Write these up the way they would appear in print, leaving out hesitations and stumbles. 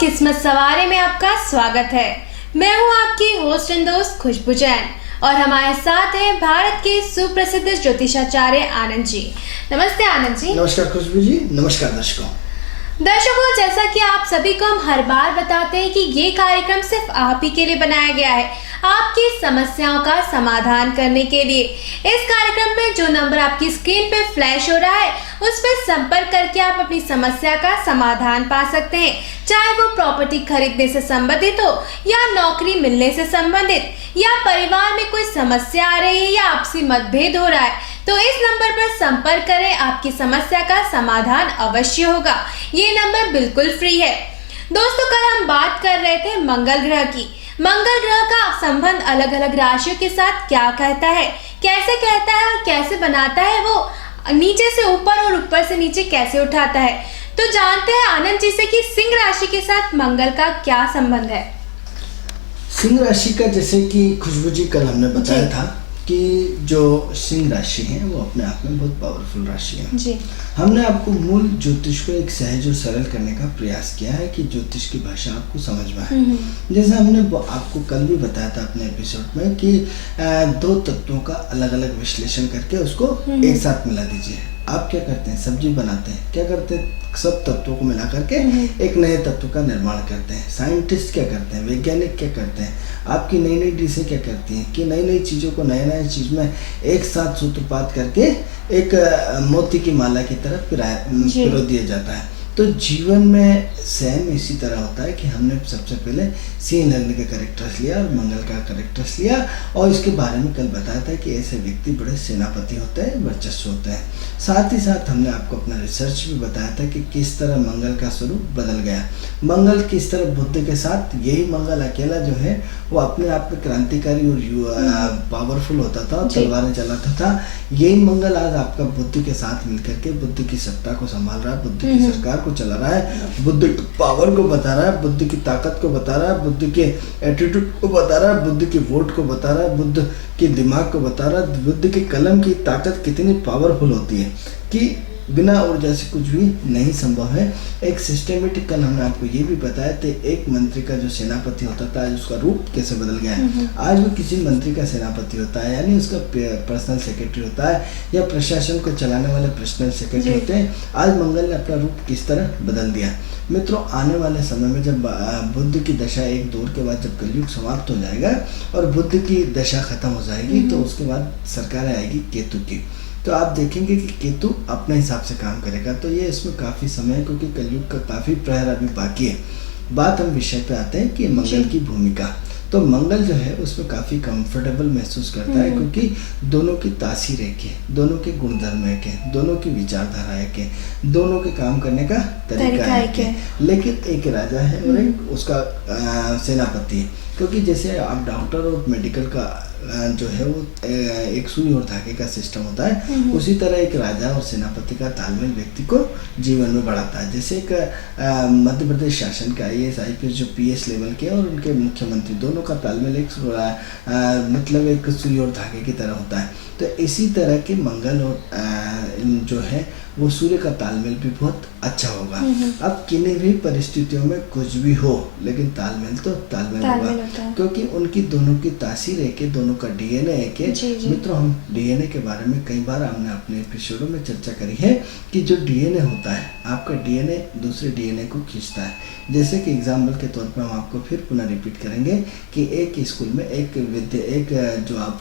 किस्मत सवारी में आपका स्वागत है। मैं हूं आपकी होस्ट एंड दोस्त खुशबू जैन और हमारे साथ हैं भारत के सुप्रसिद्ध ज्योतिषाचार्य आनंद जी। नमस्ते आनंद जी। नमस्कार खुशबू जी। नमस्कार दर्शकों। जैसा कि आप सभी को हम हर बार बताते हैं कि ये कार्यक्रम सिर्फ आप ही के लिए बनाया गया है, आपकी समस्याओं का समाधान करने के लिए। इस कार्यक्रम में जो नंबर आपकी स्क्रीन पे फ्लैश हो रहा है उस पर संपर्क करके आप अपनी समस्या का समाधान पा सकते हैं, चाहे वो प्रॉपर्टी खरीदने से संबंधित हो या नौकरी मिलने से संबंधित या परिवार में कोई समस्या आ रही है या आपसी मतभेद हो रहा है, तो इस नंबर पर संपर्क करें। आपकी समस्या का समाधान अवश्य होगा। ये नंबर बिल्कुल फ्री है। दोस्तों, कल हम बात कर रहे थे मंगल ग्रह की। मंगल ग्रह का संबंध अलग अलग राशियों के साथ क्या कहता है, कैसे कहता है और कैसे बनाता है, वो नीचे से ऊपर और ऊपर से नीचे कैसे उठाता है। तो जानते हैं आनंद जी से कि सिंह राशि के साथ मंगल का क्या संबंध है। सिंह राशि का, जैसे कि खुशबू जी कल हमने बताया था कि जो सिंह राशि है वो अपने आप में बहुत पावरफुल राशि है जी। हमने आपको मूल ज्योतिष को एक सहज और सरल करने का प्रयास किया है कि ज्योतिष की भाषा आपको समझ में आए। जैसे हमने आपको कल भी बताया था अपने एपिसोड में कि दो तत्वों का अलग अलग विश्लेषण करके उसको एक साथ मिला दीजिए। आप क्या करते हैं, सब्जी बनाते हैं, क्या करते हैं, सब तत्वों को मिला करके एक नए तत्व का निर्माण करते हैं। साइंटिस्ट क्या करते हैं, वैज्ञानिक क्या करते हैं, आपकी नई नई डिशें क्या करती हैं कि नई नई चीज़ों को नए नए चीज़ में एक साथ सूत्रपात करके एक मोती की माला की तरफ पिरो दिया जाता है। तो जीवन में सेम इसी तरह होता है कि हमने सबसे पहले सिंह लग्न के कैरेक्टर्स लिया और मंगल का कैरेक्टर्स लिया और इसके बारे में कल बताया था कि ऐसे व्यक्ति बड़े सेनापति होते हैं, वर्चस्व होते हैं। साथ ही साथ हमने आपको अपना रिसर्च भी बताया था कि किस तरह मंगल का स्वरूप बदल गया। मंगल किस तरह बुद्ध के साथ, यही मंगल अकेला जो है वो अपने आप में क्रांतिकारी और पावरफुल होता था, तलवारें चलाता था। यही मंगल आज आपका बुद्ध के साथ मिलकर के बुद्ध की सत्ता को संभाल रहा है, बुद्ध की सरकार को चला रहा है, बुद्ध की पावर को बता रहा है, बुद्ध की ताकत को बता रहा है, बुद्ध के एटीट्यूड को बता रहा है, बुद्ध की वोट को बता रहा है, बुद्ध के दिमाग को बता रहा है, बुद्ध के कलम की ताकत कितनी पावरफुल होती है कि बिना ऊर्जा से कुछ भी नहीं संभव है। एक सिस्टमेटिक, कल हमने आपको ये भी बताया थे, एक मंत्री का जो सेनापति होता था आज उसका रूप कैसे बदल गया है। आज वो किसी मंत्री का सेनापति होता है, यानी उसका पर्सनल सेक्रेटरी होता है या प्रशासन को चलाने वाले पर्सनल सेक्रेटरी होते हैं। आज मंगल ने अपना रूप किस तरह बदल दिया। मित्रों, आने वाले समय में जब बुद्ध की दशा एक दौर के बाद जब कलयुग समाप्त हो जाएगा और बुद्ध की दशा खत्म हो जाएगी तो उसके बाद सरकार आएगी केतु की। तो आप देखेंगे कि केतु अपने हिसाब से काम करेगा। तो ये इसमें काफ़ी समय है क्योंकि कलयुग का काफ़ी प्रहर अभी बाकी है। बात हम विषय पे आते हैं कि मंगल की भूमिका। तो मंगल जो है उसमें काफ़ी कंफर्टेबल महसूस करता है क्योंकि दोनों की तासीर एक है, दोनों के गुणधर्म एक है, दोनों की विचारधारा एक है, दोनों के काम करने का तरीका एक है। लेकिन एक राजा है और एक उसका सेनापति है। क्योंकि जैसे आप डॉक्टर और मेडिकल का जो है वो एक सुई और धागे का सिस्टम होता है, उसी तरह एक राजा और सेनापति का तालमेल व्यक्ति को जीवन में बढ़ाता है। जैसे एक मध्य प्रदेश शासन का IAS IPS जो PS लेवल के और उनके मुख्यमंत्री दोनों का तालमेल एक मतलब एक सुई और धागे की तरह होता है। तो इसी तरह के मंगल और जो है वो सूर्य का तालमेल भी बहुत अच्छा होगा। अब किन्हीं भी परिस्थितियों में कुछ भी हो लेकिन तालमेल तो तालमेल होगा क्योंकि उनकी दोनों की तासीर एक है, दोनों का DNA एक है। मित्रों, हम DNA के बारे में कई बार हमने अपने एपिसोडों में चर्चा करी है कि जो DNA होता है, आपका DNA दूसरे DNA को खींचता है। जैसे कि एग्जाम्पल के तौर पर हम आपको फिर पुनः रिपीट करेंगे कि एक स्कूल में एक जो आप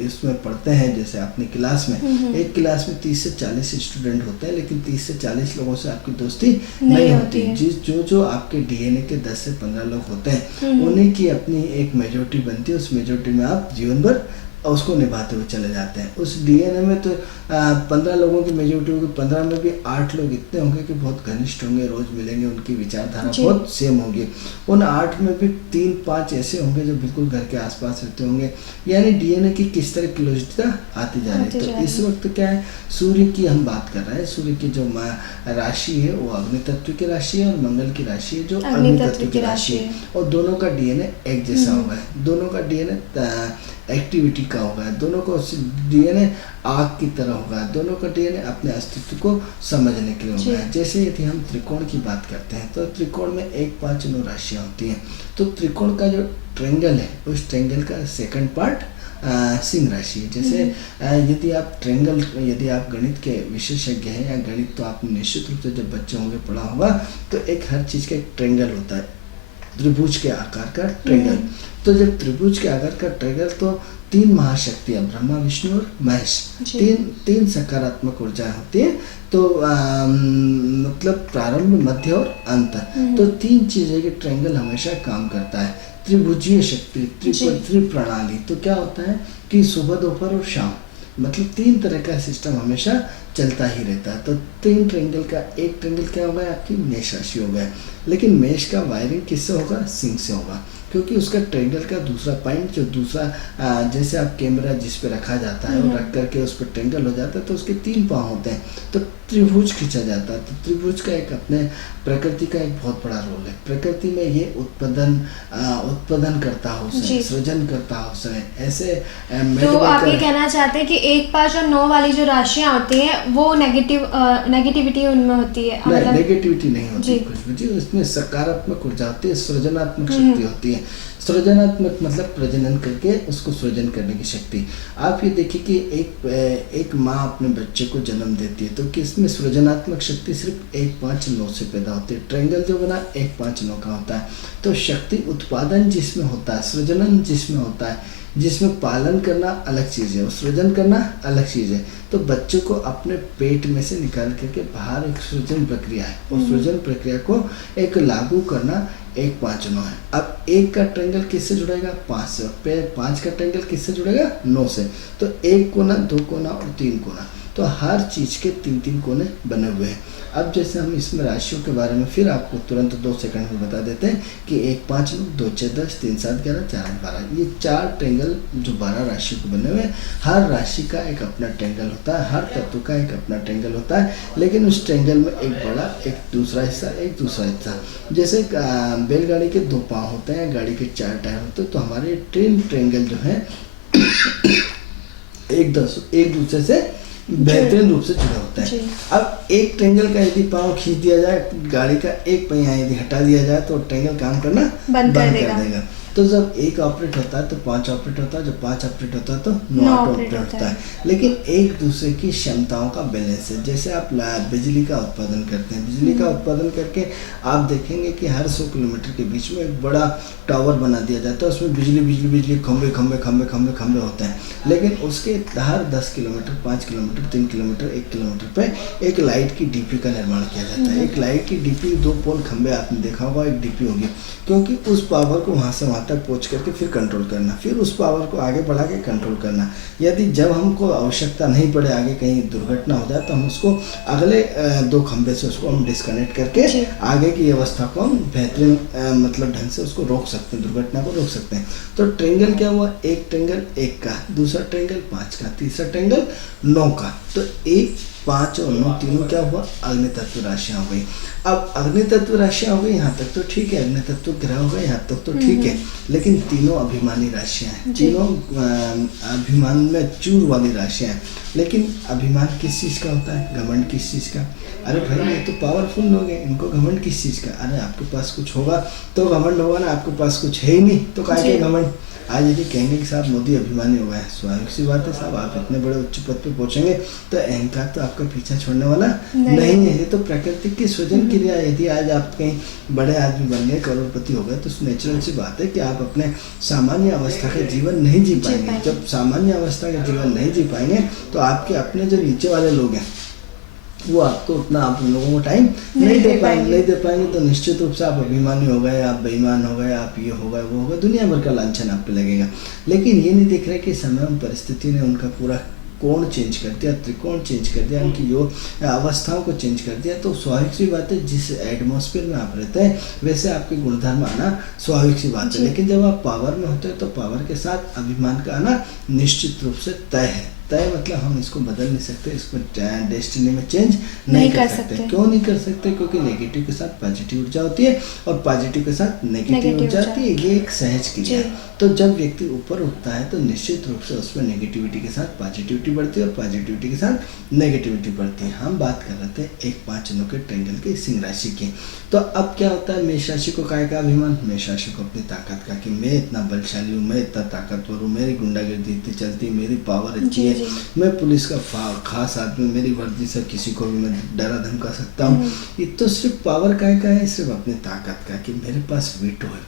इसमें पढ़ते हैं, जैसे अपनी क्लास में एक क्लास में 30 से 40 स्टूडेंट होते हैं, लेकिन 30 से 40 लोगों से आपकी दोस्ती नहीं होती। जो आपके DNA के 10 से 15 लोग होते हैं उन्हीं की अपनी एक मेजोरिटी बनती है। उस मेजोरिटी में आप जीवन भर उसको निभाते हुए चले जाते हैं। उस DNA में तो 15 लोगों की मेजोरिटी होगी, 15 में भी 8 लोग इतने होंगे कि बहुत घनिष्ठ होंगे, रोज मिलेंगे, उनकी विचारधारा बहुत सेम होगी। उन 8 में भी 3-5 ऐसे होंगे जो बिल्कुल घर के आसपास रहते होंगे। यानी DNA की किस तरह क्लोजता आती जा रही है। तो इस वक्त क्या है, सूर्य की हम बात कर रहे हैं। सूर्य की जो राशि है वो अग्नि तत्व की राशि है और मंगल की राशि है जो अग्नि तत्व की राशि है। और दोनों का DNA एक जैसा होगा, दोनों का DNA एक्टिविटी का होगा, दोनों का डीएनए आग की तरह होगा, दोनों का डीएनए अपने अस्तित्व को समझने के लिए होगा। जैसे यदि हम त्रिकोण की बात करते हैं तो त्रिकोण में 1, 5, 9 राशियाँ होती हैं। तो त्रिकोण का जो ट्रेंगल है उस ट्रेंगल का सेकंड पार्ट सिंह राशि है। जैसे यदि आप गणित के विशेषज्ञ हैं या गणित तो आपने निश्चित रूप से जब बच्चे होंगे पढ़ा होगा, तो एक हर चीज़ का एक ट्रेंगल होता है, त्रिभुज के आकार का ट्रेंगल। तो जब त्रिभुज के आकार का ट्रेंगल, तो 3 महाशक्तियाँ ब्रह्मा, विष्णु और महेश, तीन सकारात्मक ऊर्जाएं होती हैं। तो मतलब प्रारंभ, मध्य और अंत, तो 3 चीज़ें के ट्रेंगल हमेशा काम करता है। त्रिभुजीय शक्ति, त्रिप्रणाली, तो क्या होता है कि सुबह, दोपहर और शाम, मतलब 3 तरह का सिस्टम हमेशा चलता ही रहता है। तो 3 ट्रेंगल का एक ट्रेंगल क्या होगा, आपकी मेष राशि हो गया। लेकिन मेष का वायरिंग किससे होगा, सिंह से होगा, क्योंकि उसका ट्रेंगल का दूसरा पॉइंट, जो दूसरा जैसे आप कैमरा जिस पे रखा जाता है और रख करके उस पर ट्रेंगल हो जाता है, तो उसके 3 पाँव होते हैं, तो त्रिभुज खींचा जाता है। तो त्रिभुज का एक अपने प्रकृति का एक बहुत बड़ा रोल है। प्रकृति में ये उत्पादन करता हो समय, सृजन करता हो समय, ऐसे तो आप ये कहना चाहते हैं कि 1, 5 और 9 वाली जो राशियाँ होती हैं वो नेगेटिविटी उनमें होती है? नहीं, नेगेटिविटी नहीं होती खुशबू जी, उसमें सकारात्मक ऊर्जा होती है, सृजनात्मक शक्ति होती है। सृजनात्मक मतलब प्रजनन करके उसको सृजन करने की शक्ति। आप ये देखिए कि एक माँ अपने बच्चे को जन्म देती है, तो किसमें सृजनात्मक शक्ति सिर्फ 1, 5, 9 से पैदा होती है। ट्रेंगल जो बना 1, 5, 9 का होता है। तो शक्ति उत्पादन जिसमें होता है, सृजनन जिसमें होता है, जिसमें पालन करना अलग चीज़ है और सृजन करना अलग चीज़ है। तो बच्चों को अपने पेट में से निकाल करके बाहर एक सृजन प्रक्रिया है, और सृजन प्रक्रिया को एक लागू करना 1, 5, 9 है। अब 1 का ट्रेंगल किससे जुड़ेगा, 5 से, और 5 का ट्रेंगल किससे जुड़ेगा, 9 से। तो 1 कोना, 2 कोना और 3 कोना, तो हर चीज़ के 3-3 कोने बने हुए हैं। अब जैसे हम इसमें राशियों के बारे में फिर आपको तुरंत 2 सेकंड में बता देते हैं कि 1, 5, 9, 2, 6, 10, 3, 7, 11, 4, 8, 12, ये 4 ट्रेंगल जो 12 राशियों के बने हुए हैं। हर राशि का एक अपना ट्रेंगल होता है, हर तत्व का एक अपना ट्रेंगल होता है, लेकिन उस ट्रेंगल में एक बड़ा, एक दूसरा हिस्सा, एक दूसरा हिस्सा। जैसे बैलगाड़ी के 2 पाँव होते हैं, गाड़ी के 4 टायर होते हैं, तो हमारे ट्रेंगल जो है एक दूसरे से बेहतरीन रूप से जुड़ा होता है। अब एक ट्रेंगल का यदि पाँव खींच दिया जाए, गाड़ी का एक पहिया यदि हटा दिया जाए, तो ट्रेंगल काम करना बंद कर देगा। तो जब 1 ऑपरेट होता है तो 5 ऑपरेट होता है, जब 5 ऑपरेट होता है तो 9 ऑपरेट होता है। लेकिन एक दूसरे की क्षमताओं का बैलेंस है। जैसे आप बिजली का उत्पादन करते हैं, बिजली का उत्पादन करके आप देखेंगे कि हर 100 किलोमीटर के बीच में एक बड़ा टावर बना दिया जाता है, उसमें बिजली खंभे होते हैं। लेकिन उसके हर 10 किलोमीटर, 5 किलोमीटर, 3 किलोमीटर, 1 किलोमीटर पे एक लाइट की डीपी का निर्माण किया जाता है। एक लाइट की डीपी, 2 पोल खंभे आपने देखा होगा, एक डीपी होगी, क्योंकि उस पावर को वहाँ से वहाँ तक पहुँच करके फिर कंट्रोल करना, फिर उस पावर को आगे बढ़ा के कंट्रोल करना। यदि जब हमको आवश्यकता नहीं पड़े, आगे कहीं दुर्घटना हो जाए, तो हम उसको अगले 2 खंभे से उसको हम डिस्कनेक्ट करके आगे की व्यवस्था को हम बेहतरीन मतलब ढंग से उसको रोक सकते हैं, दुर्घटना को रोक सकते हैं। तो ट्रेंगल क्या हुआ, एक ट्रेंगल 1 का, दूसरा ट्रेंगल 5 का, तीसरा ट्रेंगल 9 का। तो 1, 5 और 9 तीनों क्या हुआ, अग्नि तत्व राशियाँ हो गई। अब अग्नि तत्व राशियाँ हो गई, यहाँ तक तो ठीक है, अग्नि तत्व ग्रह हो गए, यहाँ तक तो ठीक है। लेकिन तीनों अभिमानी राशियाँ हैं, तीनों अभिमान में चूर वाली राशियाँ हैं। लेकिन अभिमान किस चीज़ का होता है, घमंड किस चीज़ का? अरे भाई ये तो पावरफुल लोग हैं, इनको घमंड किस चीज़ का? अरे आपके पास कुछ होगा तो घमंड होगा ना, आपके पास कुछ है ही नहीं तो काहे के घमंड? आज यदि कहेंगे कि साहब मोदी अभिमानी हो गए, स्वाभाविक सी बात है साहब, आप इतने बड़े उच्च पद पे पहुंचेंगे तो अहंकार तो आपका पीछा छोड़ने वाला नहीं है। ये तो प्रकृति की सृजन क्रिया है। यदि आज आप कहीं बड़े आदमी बन गए, करोड़पति हो गए, तो नेचुरल सी बात है कि आप अपने सामान्य अवस्था का जीवन नहीं जी पाएंगे। जब सामान्य अवस्था का जीवन नहीं जी पाएंगे तो आपके अपने जो नीचे वाले लोग हैं वो आपको उतना, आप उन लोगों को टाइम नहीं दे पाएंगे। तो निश्चित रूप से आप अभिमानी हो गए, आप बेईमान हो गए, आप ये हो गए, वो हो गए, दुनिया भर का लांछन आप पे लगेगा। लेकिन ये नहीं देख रहे कि समय और परिस्थिति ने उनका पूरा कोण चेंज कर दिया, त्रिकोण चेंज कर दिया, उनकी योग अवस्थाओं को चेंज कर दिया। तो स्वाभाविक सी बात है, जिस एटमॉस्फेयर में आप रहते हैं वैसे आपके गुणधर्म आना स्वाभाविक सी बात है। लेकिन जब आप पावर में होते हैं तो पावर के साथ अभिमान का आना निश्चित रूप से तय है। तय मतलब हम इसको बदल नहीं सकते, इसको डेस्टिनी में चेंज नहीं कर सकते। क्यों नहीं कर सकते? क्योंकि नेगेटिव के साथ पॉजिटिव ऊर्जा होती है और पॉजिटिव के साथ नेगेटिव ऊर्जा आती है। ये एक सहज क्रिया है। तो जब व्यक्ति ऊपर उठता है तो निश्चित रूप से उसमें नेगेटिविटी के साथ पॉजिटिविटी बढ़ती है और पॉजिटिविटी के साथ नेगेटिविटी बढ़ती है। हम बात कर रहे थे 1-5 अंकों के ट्रायंगल की सिंह राशि की। तो अब क्या होता है, मेष राशि को काय का अभिमान, मेष राशि को अपनी ताकत का, कि मैं इतना बलशाली हूँ, मैं इतना ताकतवर हूँ, मेरी गुंडागर्दी इतनी चलती, मेरी पावर इतनी है, मैं पुलिस का खास आदमी, मेरी वर्दी से किसी को भी मैं डरा धमका सकता हूँ। ये तो सिर्फ पावर काय का है, सिर्फ अपनी ताकत का, कि मेरे पास वीटो है,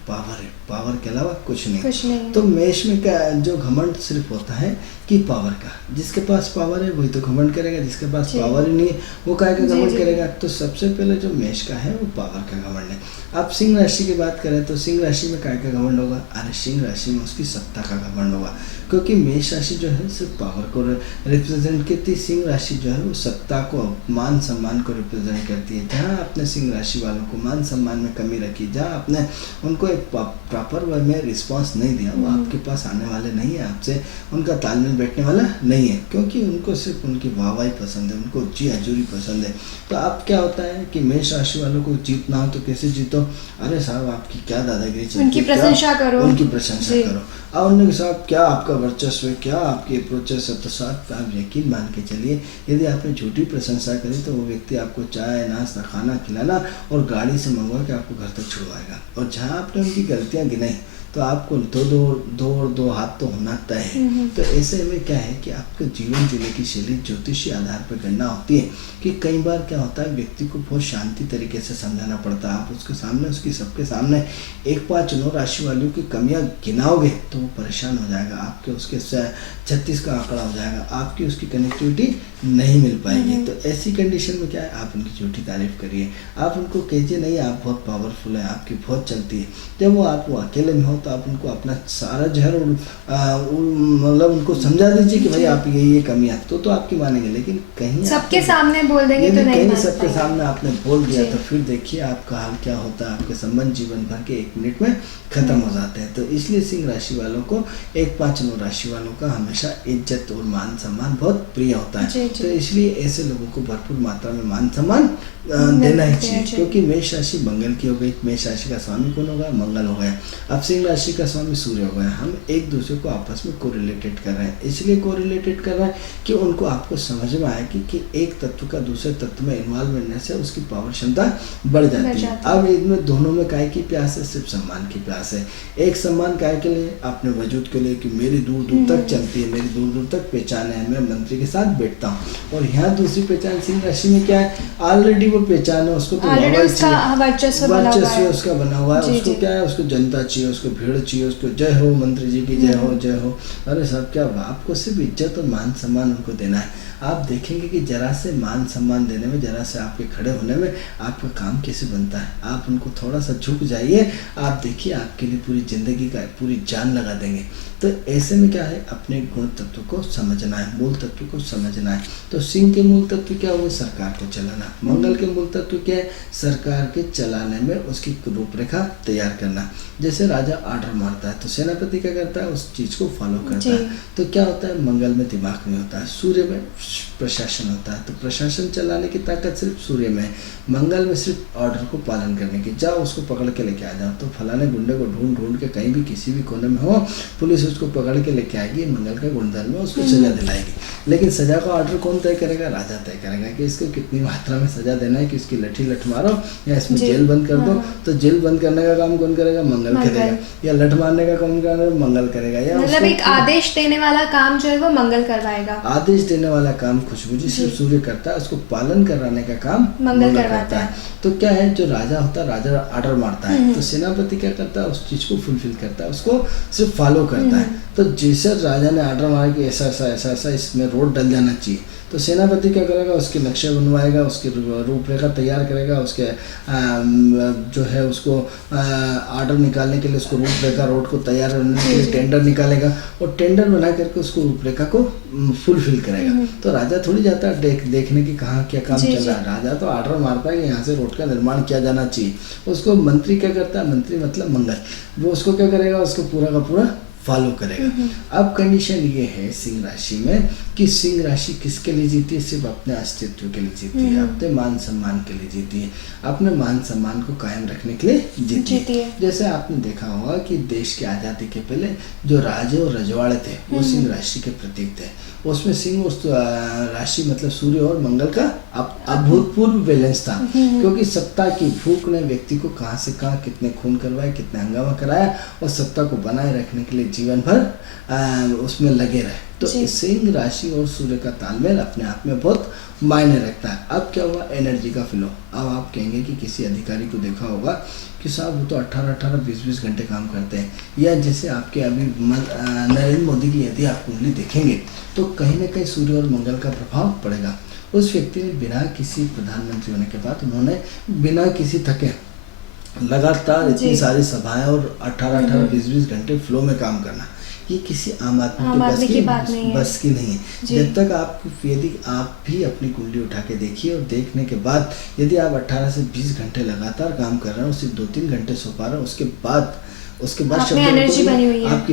पावर के अलावा कुछ नहीं। तो मेष में क्या जो घमंड सिर्फ होता है कि पावर का, जिसके पास पावर है वही तो घमंड करेगा, जिसके पास पावर ही नहीं है वो काय का घमंड करेगा। तो सबसे पहले जो मेष का है वो पावर का घमंड है। अब सिंह राशि की बात करें तो सिंह राशि में काय का घमंड होगा? अरे सिंह राशि में उसकी सत्ता का घमंड होगा, क्योंकि मेष राशि जो है सिर्फ पावर को रिप्रेजेंट करती है, सिंह राशि जो है वो सत्ता को, मान सम्मान को रिप्रेजेंट करती है। जहाँ आपने सिंह राशि वालों को मान सम्मान में कमी रखी, जहाँ आपने उनको एक प्रॉपर वे में रिस्पॉन्स नहीं दिया, वो आपके पास आने वाले नहीं है, आपसे उनका तालमेल बैठने वाला नहीं है, क्योंकि उनको सिर्फ उनकी वाहवाही पसंद है, उनको जी हजूरी पसंद है। तो अब क्या होता है कि मेष राशि वालों को जीतना हो तो कैसे जीतो? अरे साहब आपकी क्या दादागिरी चलती है, उनकी प्रशंसा करो, उनकी प्रशंसा करो। और उन्होंने साहब क्या आपका वर्चस्व है, क्या आपकी अप्रोचेस है, तो साहब आप यकीन मान के चलिए यदि आपने झूठी प्रशंसा करी तो वो व्यक्ति आपको चाय नाश्ता खाना खिलाना और गाड़ी से मंगवा के आपको घर तक छुड़वाएगा। और जहाँ आपने उनकी गलतियाँ गिनाई तो आपको दो हाथ तो होना तय है। तो ऐसे में क्या है कि आपके जीवन जीने की शैली ज्योतिषी आधार पर गणना होती है कि कई बार क्या होता है व्यक्ति को बहुत शांति तरीके से समझाना पड़ता है। आप उसके सामने, उसकी सबके सामने 1-5-9 राशि वालों की कमियां गिनाओगे तो वो परेशान हो जाएगा, आपके उसके 36 का आंकड़ा हो जाएगा, आपकी उसकी कनेक्टिविटी नहीं मिल पाएगी। तो ऐसी कंडीशन में क्या है, आप उनकी झूठी तारीफ करिए, आप उनको कहिए नहीं आप बहुत पावरफुल है, आपकी बहुत चलती है। जब वो आप अकेले में हो तो आप उनको अपना सारा जहर मतलब उनको समझा दीजिए कि भाई आप ये कमियां तो आपकी मानेंगे। लेकिन कहीं सबके सामने बोल देंगे तो नहीं, कहीं सबके सामने आपने बोल दिया तो फिर देखिए आपका हाल क्या होता है, आपके संबंध जीवन भर के 1 मिनट में खत्म हो जाते हैं। तो इसलिए सिंह राशि वालों को 1-5-9 राशि वालों का हमेशा इज्जत और मान सम्मान बहुत प्रिय होता है। तो इसलिए ऐसे लोगों को भरपूर मात्रा में मान सम्मान देना ही चाहिए, क्योंकि मेष राशि मंगल की हो गई। मेष राशि का स्वामी कौन होगा? मंगल हो गया। अब सिंह राशि का स्वामी सूर्य हो गया। हम एक दूसरे को आपस में कोरिलेटेड कर रहे हैं, इसलिए कोरिलेटेड कर रहे हैं कि उनको आपको समझ में आए कि एक तत्व का दूसरे तत्व में इन्वॉल्व होने से उसकी पावर क्षमता बढ़ जाती है। अब इनमें दोनों में काय की प्यास है? सिर्फ सम्मान की प्यास है। एक सम्मान काय के लिए? अपने वजूद के लिए, कि मेरी दूर दूर तक चलती है, मेरी दूर दूर तक पहचान है, मैं मंत्री के साथ बैठता हूँ। और यहाँ दूसरी पहचान सिंह राशि में क्या है? ऑलरेडी वो पहचान है, उसको तो वर्चस्व उसका बना हुआ है, उसको क्या है, उसको जनता चाहिए, उसको भीड़ चाहिए, उसको जय हो मंत्री जी की, जय हो जय हो। अरे साहब क्या आपको सिर्फ इज्जत और मान सम्मान उनको देना है। आप देखेंगे कि जरा से मान सम्मान देने में, जरा से आपके खड़े होने में आपका काम कैसे बनता है। आप उनको थोड़ा सा झुक जाइए, आप देखिए आपके लिए पूरी जिंदगी का पूरी जान लगा देंगे। तो ऐसे में क्या है, अपने गुण तत्व को समझना है, मूल तत्व को समझना है। तो सिंह के मूल तत्व क्या हुए? सरकार को चलाना। मंगल के मूल तत्व क्या है? सरकार के चलाने में उसकी रूपरेखा तैयार करना। जैसे राजा आर्डर मारता है तो सेनापति क्या करता है? उस चीज को फॉलो करता है। तो क्या होता है, मंगल में दिमाग में होता है, सूर्य में प्रशासन होता है। तो प्रशासन चलाने की ताकत सिर्फ सूर्य में है, मंगल में सिर्फ ऑर्डर को पालन करने की। जाओ उसको पकड़ के लेके आ जाओ, तो फलाने गुंडे को ढूंढ के कहीं भी किसी भी कोने में हो, पुलिस उसको पकड़ के लेके आएगी, मंगल का गुणधर्म है, उसको सजा दिलाएगी। लेकिन सजा का ऑर्डर कौन तय करेगा? राजा तय करेगा कि इसको कितनी मात्रा में सजा देना है, कि इसकी लठी लठ मारो या इसमें जेल बंद कर दो। तो जेल बंद करने का काम कौन करेगा? मंगल करेगा। या लठ मारने का काम करेगा? मंगल करेगा। या मतलब एक आदेश देने वाला काम जो है वो मंगल करवाएगा। आदेश देने वाला काम खुशबू जी सिर्फ सूर्य करता है, उसको पालन कराने का काम मंगल करता है। तो क्या है, जो राजा होता है, राजा ऑर्डर मारता है, तो सेनापति क्या करता है? उस चीज को फुलफिल करता है, उसको सिर्फ फॉलो करता है। तो जैसे राजा ने ऑर्डर मारा कि ऐसा ऐसा ऐसा ऐसा इसमें रोड डल जाना चाहिए, तो सेनापति क्या करेगा? उसके नक्शे बनवाएगा, उसकी रूपरेखा तैयार करेगा, उसके जो है उसको ऑर्डर निकालने के लिए उसको रूपरेखा, रोड को तैयार करने के लिए टेंडर निकालेगा और टेंडर बना करके उसको रूपरेखा को फुलफिल करेगा। तो राजा थोड़ी जाता है देखने की कहाँ क्या काम चल रहा है। राजा तो ऑर्डर मारता है कि यहाँ से रोड का निर्माण किया जाना चाहिए। उसको मंत्री क्या करता है? मंत्री मतलब मंगल, वो उसको क्या करेगा? उसको पूरा का पूरा फॉलो करेगा। अब कंडीशन ये है सिंह राशि में कि सिंह राशि किसके लिए जीती है? सिर्फ अपने अस्तित्व के लिए जीती है, अपने मान सम्मान के लिए जीती है, अपने मान सम्मान को कायम रखने के लिए जीती है। जैसे आपने देखा होगा कि देश की आज़ादी के पहले जो राजे और रजवाड़े थे वो सिंह राशि के प्रतीक थे। उसमें सिंह उस राशि मतलब सूर्य और मंगल का अभूतपूर्व बैलेंस था, क्योंकि सत्ता की भूख ने व्यक्ति को कहाँ से कहाँ कितने खून करवाए, कितने हंगामा कराया और सत्ता को बनाए रखने के लिए जीवन भर उसमें लगे रहे। तो सिंह राशि और सूर्य का तालमेल अपने आप में बहुत मायने रखता है। अब क्या हुआ? एनर्जी का फ्लो। अब आप कहेंगे कि किसी अधिकारी को देखा होगा कि साहब वो तो 18-18, 20-20 घंटे काम करते हैं, या जैसे आपके अभी नरेंद्र मोदी की यदि आप कुंडली देखेंगे तो कहीं ना कहीं सूर्य और मंगल का प्रभाव पड़ेगा। उस व्यक्ति ने बिना किसी प्रधानमंत्री होने के बाद उन्होंने बिना किसी थके लगातार इतनी सारी सभाएं और 18-18, 20-20 घंटे फ्लो में काम करना, ये किसी आम आदमी की बस की नहीं है। जब तक यदि आप भी अपनी कुंडली उठा के देखिए और देखने के बाद यदि आप 18 से 20 घंटे लगातार काम कर रहे हैं, सिर्फ 2-3 घंटे सो पा रहे हैं, उसके बाद आपकी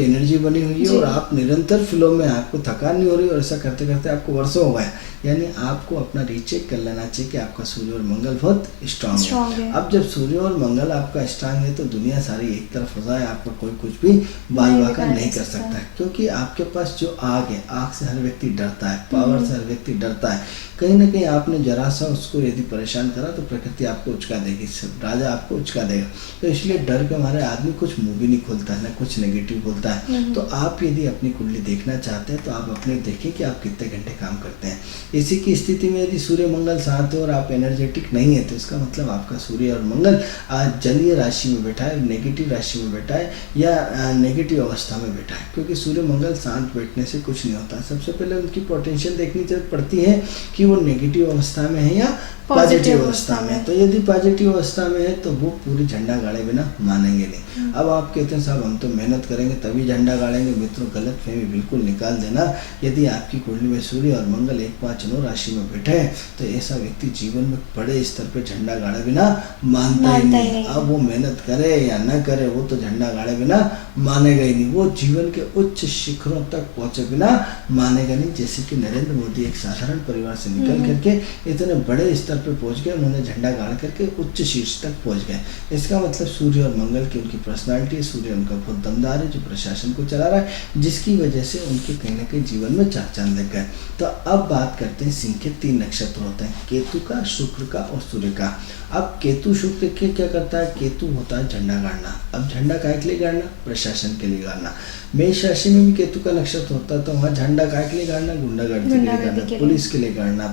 एनर्जी बनी हुई है और आप निरंतर फ्लो में, आपको थकान नहीं हो रही और ऐसा करते करते आपको वर्षों हो गया। यानी आपको अपना रीचेक कर लेना चाहिए कि आपका सूर्य और मंगल बहुत स्ट्रांग है। अब जब सूर्य और मंगल आपका स्ट्रांग है तो दुनिया सारी एक तरफ हो जाए, आपका कोई कुछ भी बाल बाका नहीं कर सकता, क्योंकि आपके पास जो आग है, आग से हर व्यक्ति डरता है, पावर से हर व्यक्ति डरता है। कहीं ना कहीं आपने जरा सा उसको यदि परेशान करा तो प्रकृति आपको उचका देगी, राजा आपको उचका देगा। तो इसलिए डर के हमारे आदमी कुछ मुंह भी नहीं खोलता है, ना कुछ नेगेटिव बोलता है। तो आप यदि अपनी कुंडली देखना चाहते हैं तो आप अपने देखिए कि आप कितने घंटे काम करते हैं। इसी की स्थिति में यदि सूर्य मंगल साथ है और आप एनर्जेटिक नहीं है तो इसका मतलब आपका सूर्य और मंगल आज जलीय राशि में बैठा है, नेगेटिव राशि में बैठा है या नेगेटिव अवस्था में बैठा है। क्योंकि सूर्य मंगल साथ बैठने से कुछ नहीं होता। सबसे पहले उनकी पोटेंशियल देखनी जरूरत पड़ती है कि वो नेगेटिव अवस्था में है या पॉजिटिव अवस्था में। तो यदि पॉजिटिव अवस्था में है तो वो पूरी झंडा गाड़े बिना मानेंगे नहीं। अब आप कहते हैं साहब हम तो मेहनत करेंगे तभी झंडा गाड़ेंगे। मित्रों, गलत फहमी बिल्कुल निकाल देना। यदि आपकी कुंडली में सूर्य और मंगल 1, 5, 9 राशि में बैठे हैं तो ऐसा व्यक्ति जीवन में बड़े स्तर पे झंडा गाड़े बिना मानता ही नहीं। अब वो मेहनत करे या न करे, वो तो झंडा गाड़े बिना मानेगा ही नहीं। वो जीवन के उच्च शिखरों तक पहुंचे बिना मानेगा नहीं। जैसे कि नरेंद्र मोदी एक साधारण परिवार से निकल करके इतने बड़े स्तर पे पहुंच गए, उन्होंने झंडा गाड़ करके उच्च शीर्ष तक पहुंच गए। इसका मतलब सूर्य और मंगल की उनकी पर्सनालिटी है। सूर्य उनका बहुत दमदार है जो प्रशासन को चला रहा है, जिसकी वजह से उनके कहीं ना कहीं जीवन में चार चांद लग गए। तो अब बात करते हैं सिंह के 3 नक्षत्र होते हैं, केतु का, शुक्र का और सूर्य का। अब केतु शुक्र के क्या करता है? केतु होता है झंडा गाड़ना। अब झंडा काहे के लिए गाड़ना? प्रशासन के लिए गाड़ना। मेष राशि में भी केतु का नक्षत्र होता है तो वहाँ झंडा काहे के लिए गाड़ना? गुंडागर्दी के लिए गाड़ना, पुलिस के लिए गाड़ना,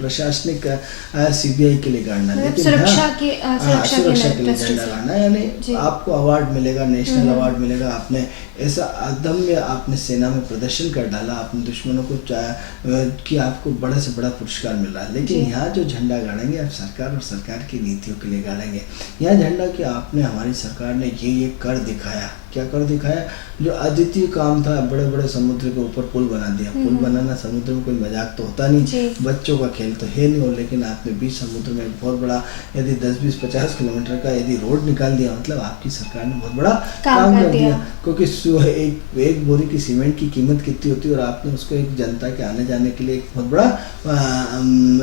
प्रशासनिक सीबीआई के लिए गाड़ना, लेकिन सुरक्षा के लिए झंडा गाड़ना। यानी आपको अवार्ड मिलेगा, नेशनल अवार्ड मिलेगा। आपने ऐसा अदम्य आपने सेना में प्रदर्शन कर डाला, अपने दुश्मनों को कि आपको बड़े से बड़ा पुरस्कार मिल रहा है। लेकिन यहाँ जो झंडा गाड़ेंगे आप सरकार और सरकार की नीतियों के लिए गाड़ेंगे। यहाँ झंडा कि आपने, हमारी सरकार ने ये कर दिखाया। क्या कर दिखाया? जो अद्वितीय काम था, बड़े बड़े समुद्र के ऊपर पुल बना दिया। पुल बनाना समुद्र में कोई मजाक तो होता नहीं, बच्चों का खेल तो है नहीं हो। लेकिन आपने बीच समुद्र में एक बहुत बड़ा यदि 10, 20, 50 किलोमीटर का यदि रोड निकाल दिया, मतलब आपकी सरकार ने बहुत बड़ा काम कर दिया। क्योंकि एक बोरी की सीमेंट की कीमत कितनी होती है और आपने उसको एक जनता के आने जाने के लिए एक बहुत बड़ा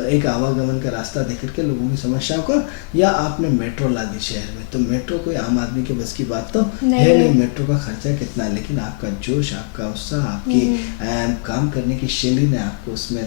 एक आवागमन का रास्ता दे करके लोगों की समस्याओं को, या आपने मेट्रो ला दी शहर में। तो मेट्रो कोई आम आदमी के बस की बात तो है नहीं। मेट्रो का खर्चा कितना है, लेकिन आपका जोश, आपका उत्साह, आपकी काम करने की शैली ने आपको उसमें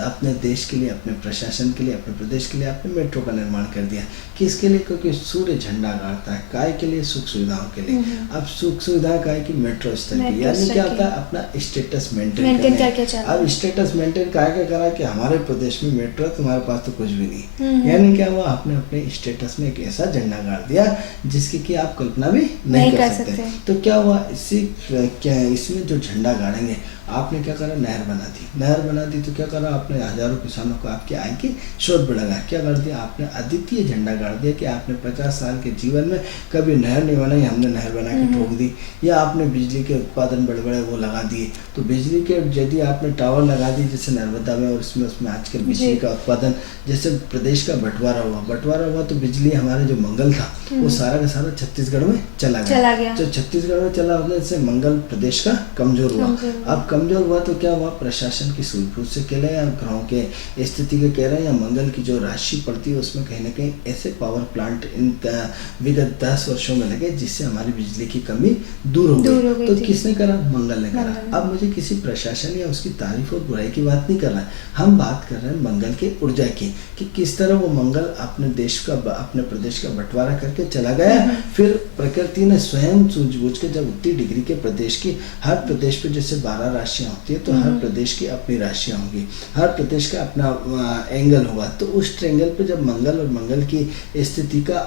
अपने देश के लिए, अपने प्रशासन के लिए, अपने प्रदेश के लिए आपने मेट्रो का निर्माण कर दिया। किसके लिए? क्योंकि सूर्य झंडा गाड़ता है। काय के लिए? सुख सुविधाओं के लिए। अब सुख सुविधा काय की? मेट्रो स्तर की। यानी क्या होता है? अपना स्टेटस मेंटेन करना। अब स्टेटस मेंटेन काय का करा कि हमारे प्रदेश में मेट्रो, तुम्हारे पास तो कुछ भी नहीं। यानी क्या हुआ? आपने अपने स्टेटस में एक ऐसा झंडा गाड़ दिया जिसकी कि आप कल्पना भी नहीं कर सकते। तो क्या हुआ? इसमें जो झंडा गाड़ेंगे आपने क्या करा, नहर बना दी तो क्या करा आपने, हजारों किसानों को आपकी आय की स्रोत बढ़ा। क्या कर दिया आपने, अद्वितीय झंडा गाड़ दिया कि आपने 50 साल के जीवन में कभी नहर नहीं बनाई, हमने नहर बना के ठोक दी। या आपने बिजली के उत्पादन बड़े बड़े वो लगा दिए, तो बिजली के यदि आपने टावर लगा दिए जैसे नर्मदा में, और उसमें आजकल बिजली का उत्पादन, जैसे प्रदेश का बंटवारा हुआ तो बिजली हमारे जो मंगल था वो सारा का सारा छत्तीसगढ़ में चला गया। जो छत्तीसगढ़ में चला होने से मंगल प्रदेश का कमजोर हुआ। अब कमजोर हुआ तो क्या हुआ, प्रशासन की सूझबूझ से कह रहे हैं या ग्रहों के स्थिति के कह रहे हैं या मंगल की जो राशि पड़ती है उसमें कहीं ना कहीं ऐसे पावर प्लांट इन विगत 10 वर्षों में लगे जिससे हमारी बिजली की कमी दूर हो गई। तो किसने करा, मंगल ने करा। अब मुझे किसी प्रशासन या उसकी तारीफ और बुराई की बात नहीं कर रहा है, हम बात कर रहे हैं मंगल की ऊर्जा की, कि किस तरह वो मंगल अपने देश का, अपने प्रदेश का बंटवारा करके चला गया। फिर प्रकृति ने स्वयं सूझबूझ के, जब उतनी डिग्री के प्रदेश की, हर प्रदेश पे जैसे 12 राशियां होती है तो हर प्रदेश की अपनी राशियां होंगी, हर प्रदेश का अपना एंगल होगा। तो उस ट्रेंगल पे जब मंगल और मंगल की स्थिति का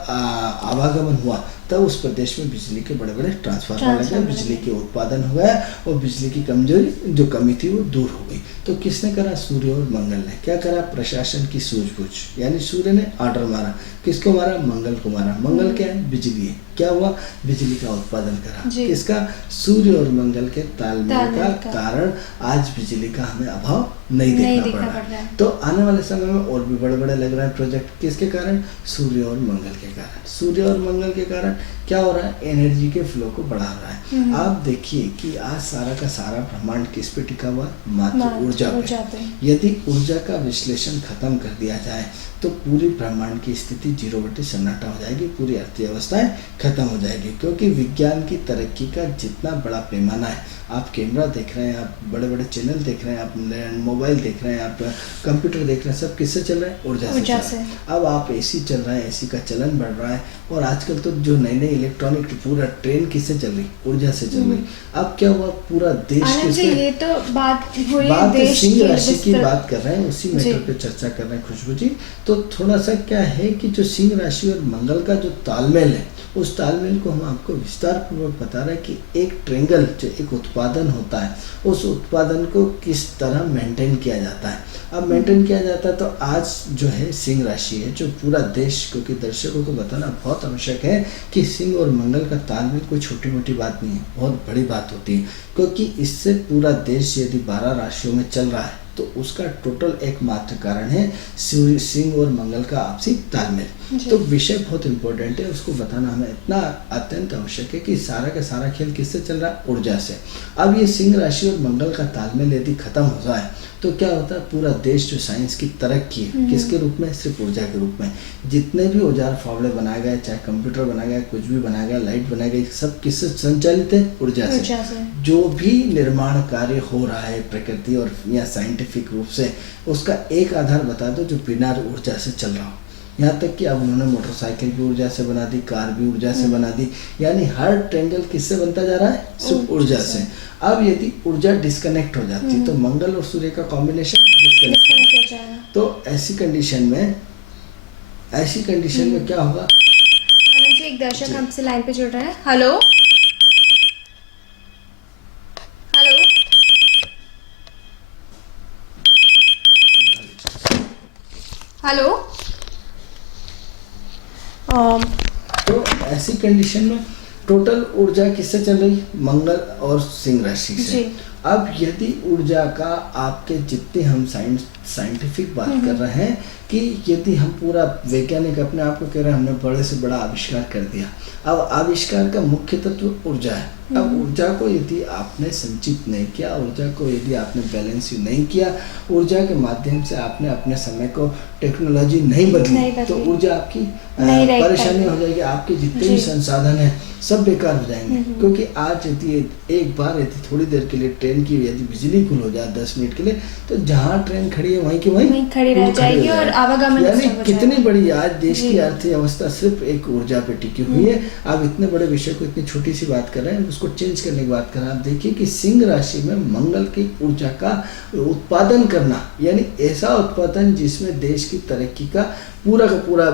आवागमन हुआ तब उस प्रदेश में बिजली के बड़े बड़े ट्रांसफार्मर लगे, बिजली के उत्पादन हो गया और बिजली की कमजोरी जो कमी थी वो दूर हो गई। तो किसने करा, सूर्य और मंगल ने। क्या करा, प्रशासन की सूझबूझ, यानी सूर्य ने ऑर्डर मारा, किसको मारा, मंगल को मारा। मंगल क्या है, बिजली है। क्या हुआ, बिजली का उत्पादन करा, किसका, सूर्य और मंगल के तालमेल का कारण आज बिजली का हमें अभाव नहीं देखना पड़ रहा है। तो आने वाले समय में और भी बड़े बड़े लग रहे हैं प्रोजेक्ट, किसके कारण, सूर्य और मंगल के कारण। सूर्य और मंगल के कारण क्या हो रहा है, एनर्जी के फ्लो को बढ़ा रहा है। आप देखिए कि आज सारा का सारा ब्रह्मांड किस पे टिका हुआ, मात्र ऊर्जा पे। यदि ऊर्जा का विश्लेषण खत्म कर दिया जाए तो पूरी ब्रह्मांड की स्थिति 0 बटे सन्नाटा हो जाएगी, पूरी अर्थव्यवस्थाएं खत्म हो जाएगी। क्योंकि विज्ञान की तरक्की का जितना बड़ा पैमाना है, आप कैमरा देख रहे हैं, आप बड़े बड़े चैनल देख रहे हैं, आप मोबाइल देख रहे हैं, आप कंप्यूटर देख रहे हैं, सब किससे चल रहा है, ऊर्जा से चल रहा है। अब आप एसी चल रहा है, एसी का चलन बढ़ रहा है, और आजकल तो जो नई नई इलेक्ट्रॉनिक पूरा ट्रेन किससे चल रही, ऊर्जा से चल रही। अब क्या हुआ, पूरा देश ये तो बात सिंह राशि की बात कर रहे हैं, उसी मैटर पे चर्चा कर रहे हैं खुशबू जी। तो थोड़ा सा क्या है कि जो सिंह राशि और मंगल का जो तालमेल है, उस तालमेल को हम आपको विस्तार पूर्वक बता रहे हैं कि एक ट्रेंगल जो एक उत्पादन होता है, उस उत्पादन को किस तरह मेंटेन किया जाता है। अब मेंटेन किया जाता है तो आज जो है सिंह राशि है, जो पूरा देश, क्योंकि दर्शकों को बताना बहुत आवश्यक है कि सिंह और मंगल का तालमेल कोई छोटी मोटी बात नहीं है, बहुत बड़ी बात होती है। क्योंकि इससे पूरा देश यदि 12 राशियों में चल रहा है तो उसका टोटल एकमात्र कारण है सिंह और मंगल का आपसी तालमेल। तो विषय बहुत इंपॉर्टेंट है, उसको बताना हमें इतना अत्यंत आवश्यक है कि सारा का सारा खेल किससे चल रहा है, ऊर्जा से। अब ये सिंह राशि और मंगल का तालमेल यदि खत्म हो जाए तो क्या होता है, पूरा देश जो साइंस की तरक्की है किसके रूप में, सिर्फ ऊर्जा के रूप में। जितने भी औजार फावड़े बनाए गए, चाहे कंप्यूटर बनाया गया, कुछ भी बनाया गया, लाइट बनाई गई, सब किससे संचालित है, ऊर्जा से। जो भी निर्माण कार्य हो रहा है प्रकृति और या साइंटिफिक रूप से, उसका एक आधार बता दो जो बिना ऊर्जा से चल रहा हो। यहाँ तक कि अब उन्होंने मोटरसाइकिल भी ऊर्जा से बना दी, कार भी ऊर्जा से बना दी, यानी हर ट्रेंगल किससे बनता जा रहा है, सिर्फ ऊर्जा से। अब यदि ऊर्जा डिस्कनेक्ट हो जाती है तो मंगल और सूर्य का कॉम्बिनेशन डिस्कनेक्ट हो जाएगा। तो ऐसी कंडीशन में क्या होगा, एक दर्शक हमसे लाइन पे जुड़ रहा है। Hello hello hello. तो ऐसी कंडीशन में टोटल ऊर्जा किससे चल रही, मंगल और सिंह राशि से। अब यदि ऊर्जा का आपके जितने हम साइंटिफिक बात कर रहे हैं कि यदि हम पूरा वैज्ञानिक अपने आप को कह रहे हैं हमने बड़े से बड़ा आविष्कार कर दिया, अब आविष्कार का मुख्य तत्व ऊर्जा है। अब ऊर्जा को यदि आपने संचित नहीं किया, ऊर्जा को यदि आपने बैलेंस नहीं किया, ऊर्जा के माध्यम से आपने अपने समय को टेक्नोलॉजी नहीं बदली तो ऊर्जा आपकी परेशानी हो जाएगी, आपके जितने भी संसाधन हैं सब बेकार हो जाएंगे। क्योंकि आज यदि एक बार यदि थोड़ी देर के लिए ट्रेन की यदि बिजली गुल हो जाए 10 मिनट के लिए, तो जहाँ ट्रेन खड़ी है वहीं की वहीं खड़ी रह जाएगी और आवागमन यानी कितनी बड़ी आज देश की अर्थव्यवस्था सिर्फ एक ऊर्जा पे टिकी हुई है। आप इतने बड़े विषय को इतनी छोटी सी बात कर रहे हैं, उसको चेंज करने की बात कर रहे हैं। आप देखिए कि सिंह राशि में मंगल की ऊर्जा का उत्पादन करना, यानी ऐसा उत्पादन जिसमें देश की तरक्की का पूरा का पूरा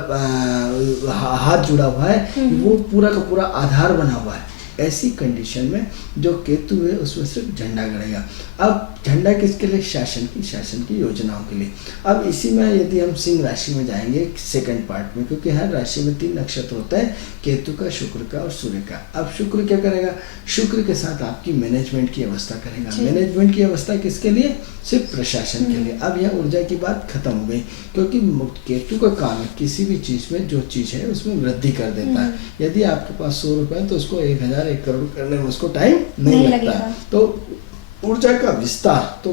हाथ जुड़ा हुआ है, वो पूरा का पूरा आधार बना हुआ है। ऐसी कंडीशन में जो केतु है उसमें सिर्फ झंडा गड़ेगा। अब झंडा किसके लिए? शासन की योजनाओं के लिए। अब इसी में यदि हम सिंह राशि में जाएंगे सेकंड पार्ट में, क्योंकि हर राशि में 3 नक्षत्र होता है, केतु का, शुक्र का और सूर्य का। अब शुक्र क्या करेगा? शुक्र के साथ आपकी मैनेजमेंट की व्यवस्था करेगा। मैनेजमेंट की व्यवस्था किसके लिए? सिर्फ प्रशासन के लिए। अब यह ऊर्जा की बात खत्म हो गई, क्योंकि केतु का काम है किसी भी चीज में, जो चीज है उसमें वृद्धि कर देता है। यदि आपके पास 100 रुपए है तो उसको 1000 1 करोड़ करने में उसको टाइम नहीं लगता। तो ऊर्जा का विस्तार, तो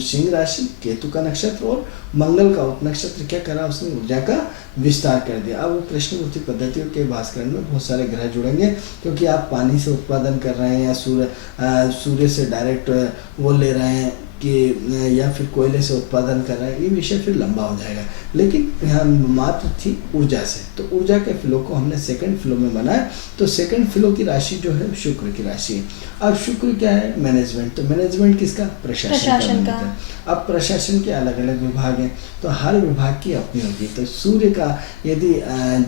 सिंह राशि, केतु का नक्षत्र और मंगल का उपनक्षत्र क्या करा? उसने ऊर्जा का विस्तार कर दिया। अब वो कृष्णमूर्ति पद्धतियों के भास्करण में बहुत सारे ग्रह जुड़ेंगे, क्योंकि आप पानी से उत्पादन कर रहे हैं या सूर्य से डायरेक्ट वो ले रहे हैं कि या फिर कोयले से उत्पादन कर रहे हैं, ये विषय फिर लंबा हो जाएगा। लेकिन यहाँ मात्र थी ऊर्जा से, तो ऊर्जा के फ्लो को हमने सेकंड फ्लो में बनाया। तो सेकंड फ्लो की राशि जो है शुक्र की राशि है। अब शुक्र क्या है? मैनेजमेंट। तो मैनेजमेंट किसका? प्रशासन का। अब प्रशासन के अलग अलग विभाग हैं, तो हर विभाग की अपनी होगी। तो सूर्य का यदि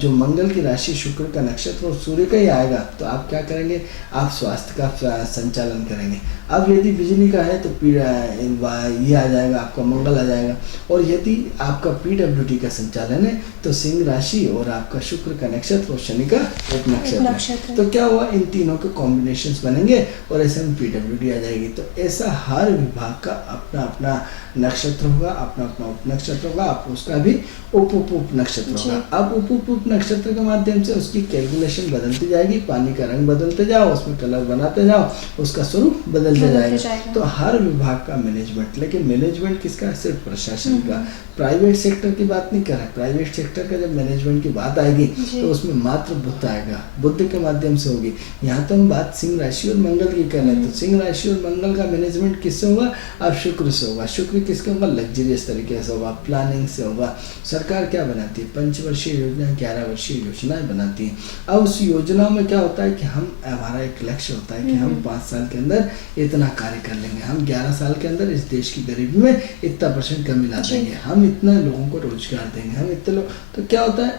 जो मंगल की राशि, शुक्र का नक्षत्र और सूर्य का ही आएगा, तो आप क्या करेंगे? आप स्वास्थ्य का संचालन करेंगे। अब यदि बिजली का है तो ये आ जाएगा, आपका मंगल आ जाएगा। और यदि आपका PWD का संचालन है तो सिंह राशि और आपका शुक्र का नक्षत्र और शनि का उपनक्षत्र। तो क्या हुआ? इन तीनों के कॉम्बिनेशंस बनेंगे और ऐसे में PWD आ जाएगी। तो ऐसा हर विभाग का अपना अपना नक्षत्र होगा, अपना अपना उपनक्षत्र होगा, आप उसका भी उप नक्षत्र होगा। अब उप नक्षत्र के माध्यम से उसकी कैलकुलेशन बदलती जाएगी, पानी का रंग बदलते जाओ, उसमें कलर बनाते जाओ, उसका स्वरूप बदलते जाएगा। तो हर विभाग का मैनेजमेंट, लेकिन मैनेजमेंट किसका? सिर्फ प्रशासन का। प्राइवेट सेक्टर की बात नहीं कर रहा। प्राइवेट सेक्टर का जब मैनेजमेंट की बात आएगी तो उसमें मात्र बुध आएगा, बुध के माध्यम से होगी। यहाँ तो हम बात सिंह राशि और मंगल की कर रहे हैं, तो सिंह राशि और मंगल का मैनेजमेंट किससे होगा? अब शुक्र से होगा। शुक्र किसके होगा? लग्जरियस तरीके से होगा, प्लानिंग से होगा। सरकार क्या बनाती है? 5 वर्षीय योजना, 11 वर्षीय योजनाएं बनाती है। अब उस योजनाओं में क्या होता है कि हमारा एक लक्ष्य होता है कि हम 5 साल के अंदर इतना कार्य कर लेंगे, हम 11 साल के अंदर इस देश की गरीबी में इतना % कमी ला देंगे, हम इतना लोगों को रोजगार देंगे, हम इतने लोग। तो क्या होता है?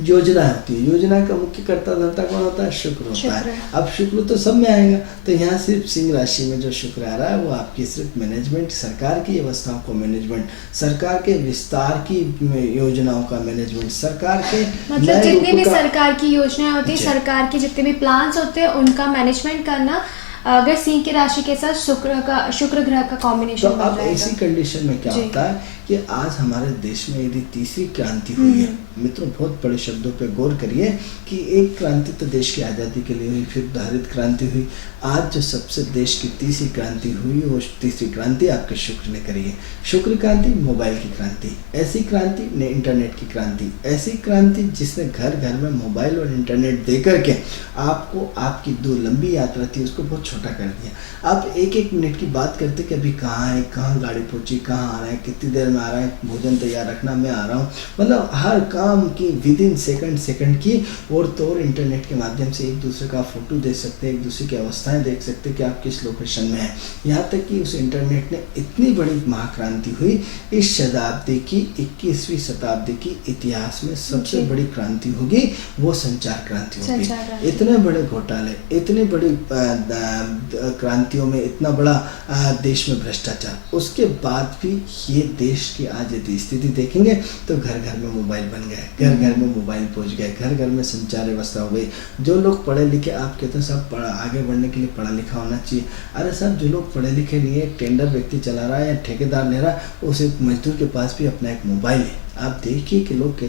योजना होती है। योजना का मुख्य कर्ता धर्ता कौन होता है? शुक्र होता है। अब शुक्र तो सब में आएगा, तो यहाँ सिर्फ सिंह राशि में जो शुक्र आ रहा है वो आपकी सिर्फ मैनेजमेंट, सरकार की व्यवस्थाओं को मैनेजमेंट, सरकार के विस्तार की योजनाओं का मैनेजमेंट, सरकार के मतलब जितनी भी सरकार की योजनाएं होती है, सरकार के जितने भी प्लान्स होते हैं उनका मैनेजमेंट करना, अगर सिंह की राशि के साथ शुक्र ग्रह का कॉम्बिनेशन। तो अब ऐसी कंडीशन में क्या होता है कि आज हमारे देश में यदि तीसरी क्रांति हुई है, मित्रों बहुत बड़े शब्दों पे गौर करिए कि एक क्रांति तो देश की आज़ादी के लिए हुई, फिर हरित क्रांति हुई, आज जो सबसे देश की तीसरी क्रांति हुई वो तीसरी क्रांति आपके शुक्र ने करी है। शुक्र क्रांति मोबाइल की क्रांति, ऐसी क्रांति ने इंटरनेट की क्रांति, ऐसी क्रांति जिसने घर घर में मोबाइल और इंटरनेट दे करके आपको आपकी जो लंबी यात्रा थी उसको बहुत छोटा कर दिया। आप 1-1 मिनट की बात करते कि अभी कहाँ है, कहाँ गाड़ी पहुंची, कहाँ आ रहा है, कितनी देर में आ रहा है, भोजन तैयार रखना, मैं आ रहा हूँ। मतलब हर काम की विदिन सेकंड की और तो और इंटरनेट के माध्यम से एक दूसरे का फोटो देख सकते हैं, एक दूसरे की अवस्थाएं देख सकते हैं कि आप किस लोकेशन में हैं। यहाँ तक कि उस इंटरनेट ने इतनी बड़ी महाक्रांति हुई, इस शताब्दी की 21वीं शताब्दी की इतिहास में सबसे बड़ी क्रांति होगी वो संचार क्रांति होगी। इतने बड़े घोटाले, इतनी बड़ी क्रांतियों में इतना बड़ा देश में भ्रष्टाचार, उसके बाद भी ये देश की आज यदि स्थिति देखेंगे तो घर घर में मोबाइल बन गए, घर घर में मोबाइल पहुंच गए, घर घर में संचार व्यवस्था हो गई। जो लोग पढ़े लिखे, आप कहते हैं साहब आगे बढ़ने के लिए पढ़ा लिखा होना चाहिए। अरे साहब जो लोग पढ़े लिखे नहीं है, टेंडर व्यक्ति चला रहा है या ठेकेदार ले रहा है, उस एक मजदूर के पास भी अपना एक मोबाइल है। आप देखिए कि लोग कहते